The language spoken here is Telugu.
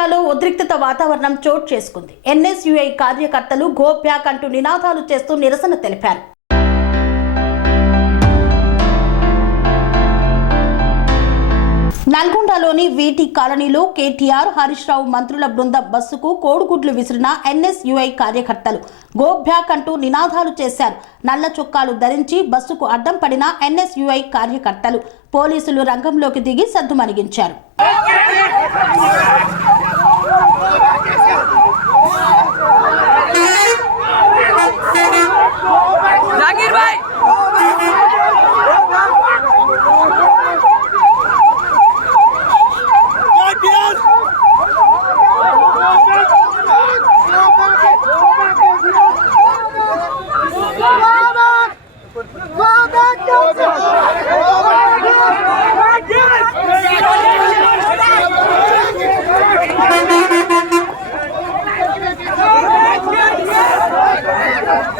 జిల్లాలో ఉద్రిక్తత వాతావరణం చోటు చేసుకుంది. ఎన్ఎస్యుఐ కార్యకర్తలు గో బ్యాక్ అంటూ నినాదాలు చేస్తూ నిరసన తెలిపారు. నల్గొండలోని వీటి కాలనీలో కేటీఆర్ హరీష్ రావు మంత్రుల బృందం బస్సుకు కోడిగుడ్లు విసిరిన ఎన్ఎస్యుఐ కార్యకర్తలు గో బ్యాక్ అంటూ నినాదాలు చేశారు. నల్ల చొక్కాలు ధరించి బస్సుకు అడ్డం పడిన ఎన్ఎస్యుఐ కార్యకర్తలు పోలీసులు రంగంలోకి దిగి సద్దుమణిగించారు. Thank you.